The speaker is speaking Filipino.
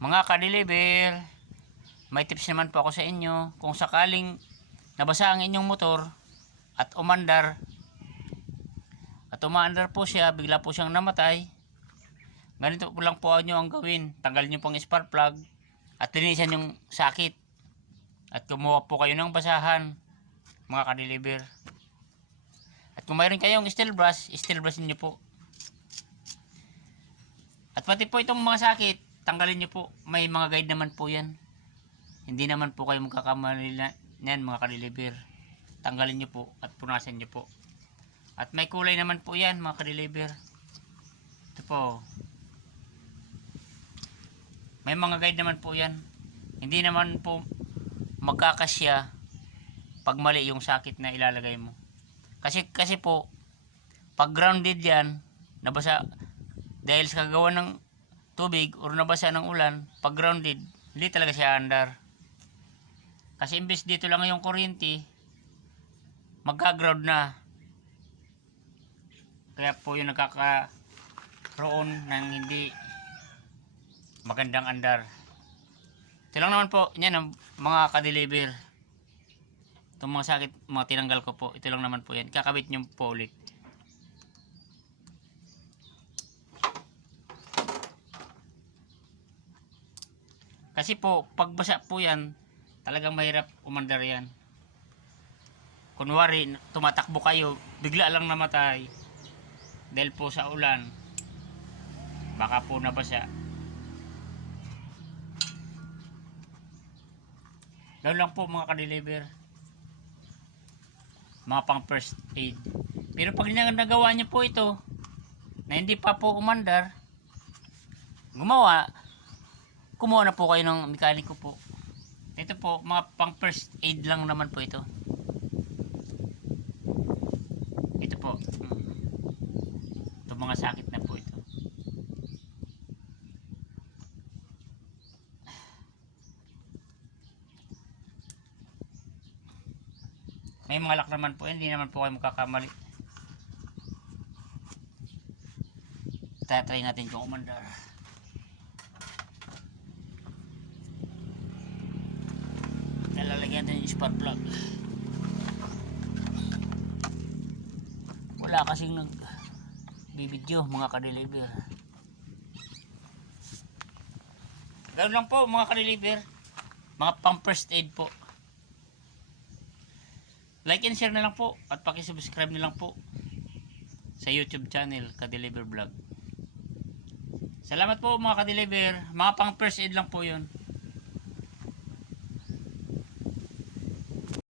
Mga ka-deliver, may tips naman po ako sa inyo. Kung sakaling nabasa ang inyong motor at umandar, at umaandar po siya, bigla po siyang namatay, ganito po lang po nyo ang gawin. Tanggalin nyo pong spark plug at linisan yung sakit. At kumuha po kayo ng basahan, mga ka-deliver. At kung mayroon kayong steel brush, steel brush niyo po. At pati po itong mga sakit, tanggalin niyo po. May mga guide naman po yan. Hindi naman po kayo magkakamali na- yan mga ka-deliver. Tanggalin niyo po at punasan niyo po. At may kulay naman po yan mga ka-deliver. Ito po. May mga guide naman po yan. Hindi naman po magkakasya pag mali yung sakit na ilalagay mo. Kasi kasi po pag grounded yan, nabasa dahil sa kagawa ng tubig or nabasa ng ulan, pag grounded, hindi talaga siya andar. Kasi imbes dito lang yung kuryente, magka-ground na. Kaya po yung nagkakaroon ng hindi magandang andar. Ito lang naman po, yan ang mga ka-deliver. Itong mga sakit, mga tinanggal ko po, ito lang naman po yan. Kakabit nyo po ulit. Kasi po, pagbasa po yan, talagang mahirap umandar yan. Kunwari, tumatakbo kayo, bigla lang namatay. Dahil po sa ulan, baka po nabasa. Ganoon lang po mga ka-deliver. Mga pang first aid. Pero pag nagawa niyo po ito, na hindi pa po umandar, gumawa, kumuha na po kayo ng mekaniko po. Ito po, mga pang first aid lang naman po ito. Ito po. Ito mga sakit na po ito. May mga lock naman po, hindi naman po kayo magkakamali. Tatry natin kung umandar. Nalalagyan natin yung spark plug. Wala kasing nag bibidyo mga ka-deliver. Ganun lang po mga ka-deliver. Mga pang first aid po. Like and share na lang po at paki-subscribe na lang po sa YouTube channel Ka-Deliver Vlog. Salamat po mga ka-deliver. Mga pang first aid lang po 'yon.